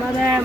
madam